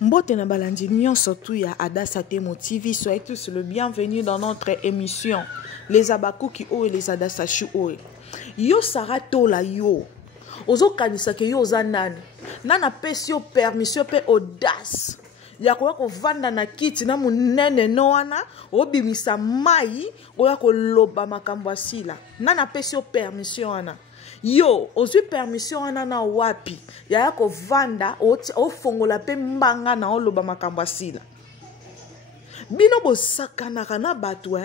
Mbote na balandi nyonso tu ya Adassa Temo TV, soyez tous le bienvenue dans notre émission Les Abakuki O et les Adassa Chou O. Yo saratola yo. Ozo kanisa ke yo za nani. Nana pesi yo permission pe audace. Ya kwa vanda na kiti na munene no wana obimisa mai oya ko loba makambo asila. Nana pesi yo permission wana. Yo, ozwi permission wana na wapi. Ya ko vanda o fongola pe mbanga na oloba makambo asila. Bino bo sakana na batu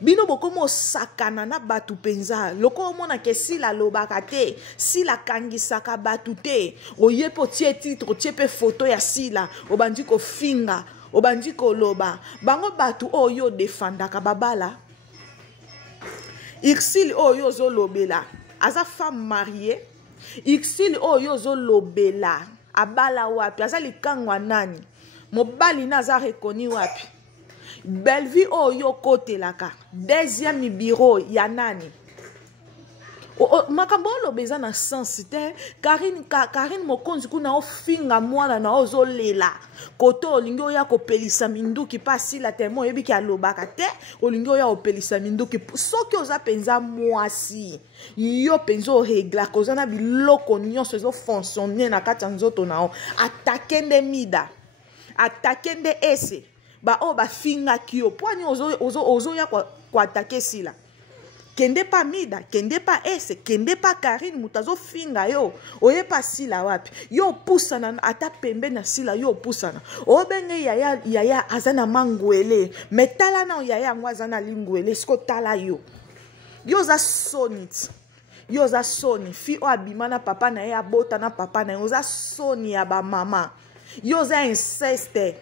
Bino bo komo sakana na batu penza. Loko mona ke sila lobaka te, sila kangisaka batu te. Oye po tie titre, tie pe photo ya sila, obandi ko finga, obandi ko loba. Bango batu oyo defendaka babala. Ixil oyo zo lobela. Aza femme mariée, Ixil oyo zo lobela. Abala wapi, aza likangwa nani. Mobali na za rekoni wapi. Bellevue oyo kote laka. Deuxième bureau ya nani. Makambo lobeza na sens te. Karine mokonzi kuna ofinga mwana na ozo lela. Koto olingi oya kopelisa minduki pasi la temo yebi ki alobaka te. Olingi oya opelisa minduki. Soki oza penza mwasi. Yo penzo regla. Koza na biloko nyonso zo fonctionner na kati nzoto na o. Atakende mida. Atakende ese. Ba o ba finga kio. Pwani ozo ya kwa atake sila. Kende pa mida, kende pa ese, kende pa Karine mutazo finga yo. Oye pa sila wapi. Yo pusana ata pembe na sila yo pusana. Obenge yaya azana mangwele. Metala na yaya ngwazana lingwele. Sko tala yo. Yo za sonit. Yo za soni. Fi o abimana papa na ya bota na papa na yo za soni ya ba mama. Yo za inceste.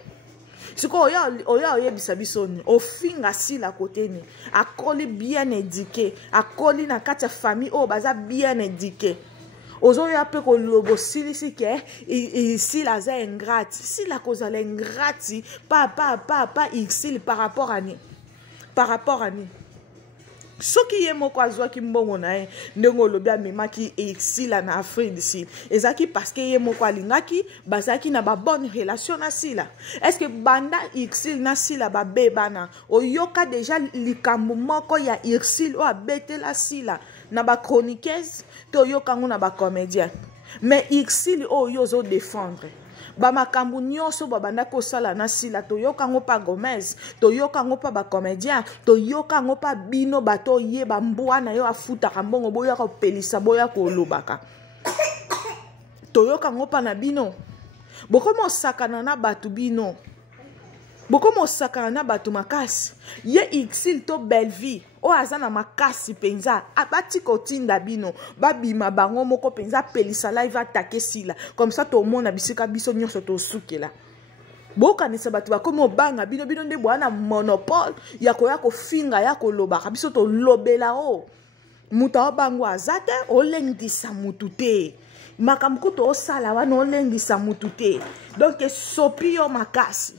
Siko oya bisabisoni ofinga sila kote ni akoli bien éduqué akoli na kati ya famille o baza bien éduqué ozo ya pe ko lobo silisi ke sila za ingrate sila kozala ingrate pa isil par rapport à ni soki ye moko azwaki mbongo na ye ndenge olobi amemaki sila na Afrique du Sud ezaki parce que ye moko alingaki bazaki na ba bonne relation na sila. Est-ce que banda Ixil na sila ba bebana oyoka déjà likambo moko ya Ixil o abetela sila na ba chroniqueuse to yoka nguna ba comédien mais Ixil o yozo défendre ba makambu nyonso babanda kosala na sila toyoka ngo pa Gomez toyoka ngo pa ba comédien toyoka ngo pa bino bato ye ba mbwana yo afuta kambongo boya ko pelisa boya ko lobaka toyoka ngo pa na bino bokomo sakana na batu bino bokomo sakana na batu makasi ye Ixil to Bellevue o azana makasi penza abati kotinda bino babima bango moko penza pelisa live attaquer sila comme ça to mona bisika biso nyonso to sukela boka nisa batu bakomo banga bino nde bwana monopole ya koya ko finga ya ko lobaka biso to lobela o muta bango azate olengisa mutu te makamko to osala wana olengisa mutu te donc esopio makasi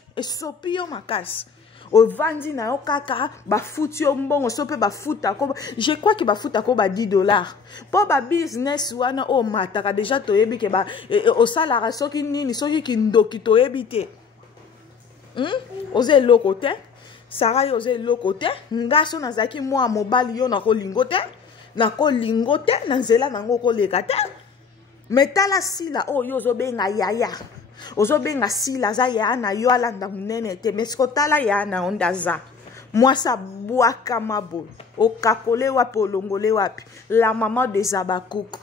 ovandi na yo kaka bafuti yo mbongo so pe bafuta ko je crois que bafuta ko ba $10 po ba business wana o mataka déjà toyebi ke ba osala soki nini soki kindoki toyebi te oze lokote sara yo oze lokote ngaso nazaki mwa mobali yo na kolingote na nzela nango koleka te metala sila o yo zo benga yaya ozo benga sila za ya na yo alanda munene te mesko tala ya na ondaza mwasa bwaka mabo okakole wapi olongole wapi la maman des Abakuku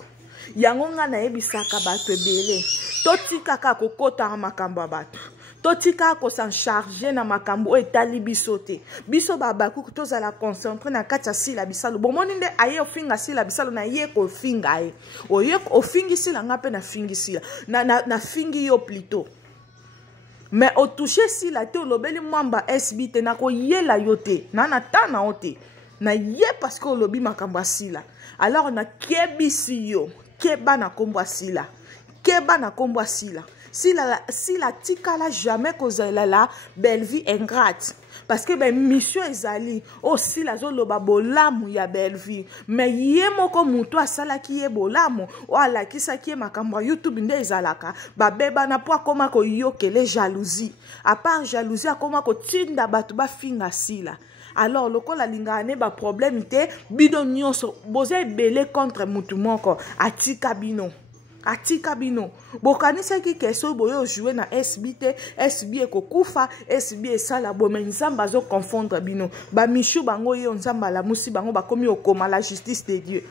yango nga na yebisaka bato ebele totika ka kokota makambo bato totika ko s'en charger na makambo etali biso te biso Babakuku tozala concentré na kati ya sila bisalo bomoni nde aye ofinga sila bisalo na ye ko finga ye oye ofingi sila nga pe na fingi sila na fingi yo plutôt mais o toucher sila te olobeli mwamba SB te na ko yela yo te na tana ote na ye parce que olobi makambo sila alors na kebisi yo keba na kombo sila si la tikala jamais kozala la belle vie ingrate. Parce que ben mission ezali aussi la zone loba bolamu ya belle vie. Mais yé moko muto asala ki ye bolamu o ala kisa ki makambo YouTube nde ezalaka ba beba na po akoma ko yokele jalousie. À part jalousie akoma ko tinda batu ba finga sila. Alors lokola lingane ba problème te bino nyonso boze belé contre mutu moko atika bino. Atika bino bokanisa ki keso boyo jouer na SBT SB ekokufa SB esala bome nzamba zo confondre bino ba mishu bango yo nzamba la musi bango bakomi okoma la justice de Dieu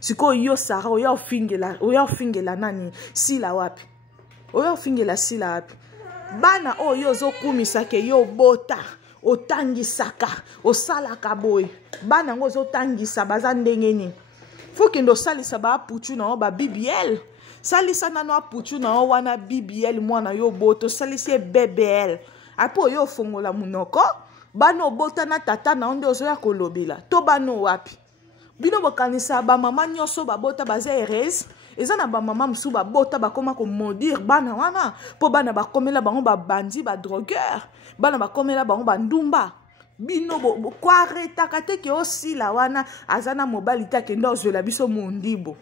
siko yo Sara oya fingela nani sila wapi oya fingela sila wapi bana oyo zo kumisa ke yo bota otangisaka osalaka boy bana ngo zo tangisa baza ndenge ni fukindo salisa ba puchu na ba BBL salisa nano apuchu na wana BBL mwana yo boto salisi BBL apo yo fongola munoko bano bota na tata na onde ozoya kolobela to bano wapi bino bokanisa ba mama nyoso ba bota baza heureuse eza na ba mama msu ba bota bakoma ko maudire bana wana po bana bakomela bango ba bandi ba drogueur bana bakomela bango ba ndumba bino kwa retaka te ke osila wana azana mobali ta kendo ozela biso mondibo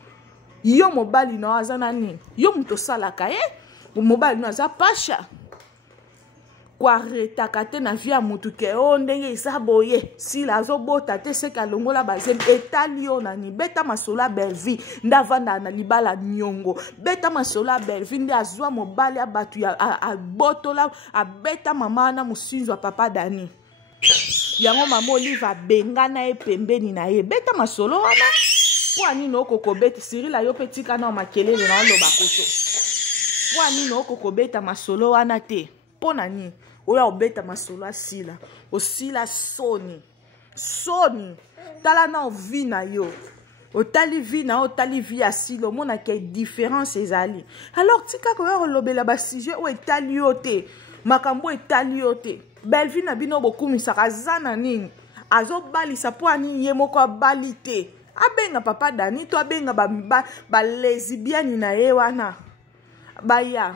yo mobali na azana nini yo muto salaka mobali na aza pasha kwa retaka te na via mutu ke o ndenge isa boye sila azobota te seka longola bazem etali yo nani beta masola belvi ndavanda na libala nyongo beta masola belvi nde azwa mobali abatu ya abotola abeta mama na musinzwa papa dani yango mama Olive abengana ye pembeni na ye beta masolo wana po anini okokobeta Cyril ayo pe tika na makelele na oloba koto po anini okokobeta masolo wana te po nani oya obeta masolo asila osila soni tala na ovi na yo otali vi na otali vi asila omona ke différence ezali alors tika koya olobela ba sujet o etali yo te makambo etali yo te belle vie na bino bokumisaka zana nini azobalisa po anini ye moko abali te abenga papa dani to abenga ba lesbienne na ye wana baya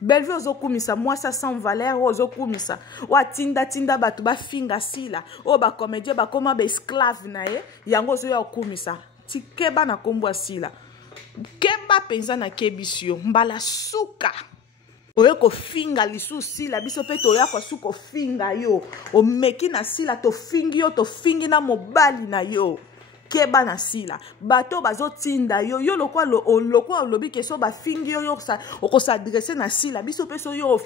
belle vie ozokumisa mwasa sans valeur ozokumisa wa tinda batu bafinga sila o ba comédien bakoma ba esclave na ye yango ozoya okumisa tikeba na kombo sila keba penza na kebisio mbala suka oyo kofinga lisu sila biso pe toya kwa suko finga yo omeki na sila to fingi yo to fingi na mobali na yo keba na sila bato bazotinda yo lokwa olobi keso ba fingi yo okosadresse na sila biso pe so yo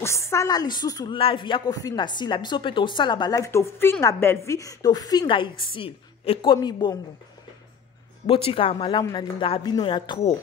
osala lisusu live ya kofinga sila biso pe to sala ba live to finga belle vie to finga exil ekomi bongo botika malamu na linga bino ya trop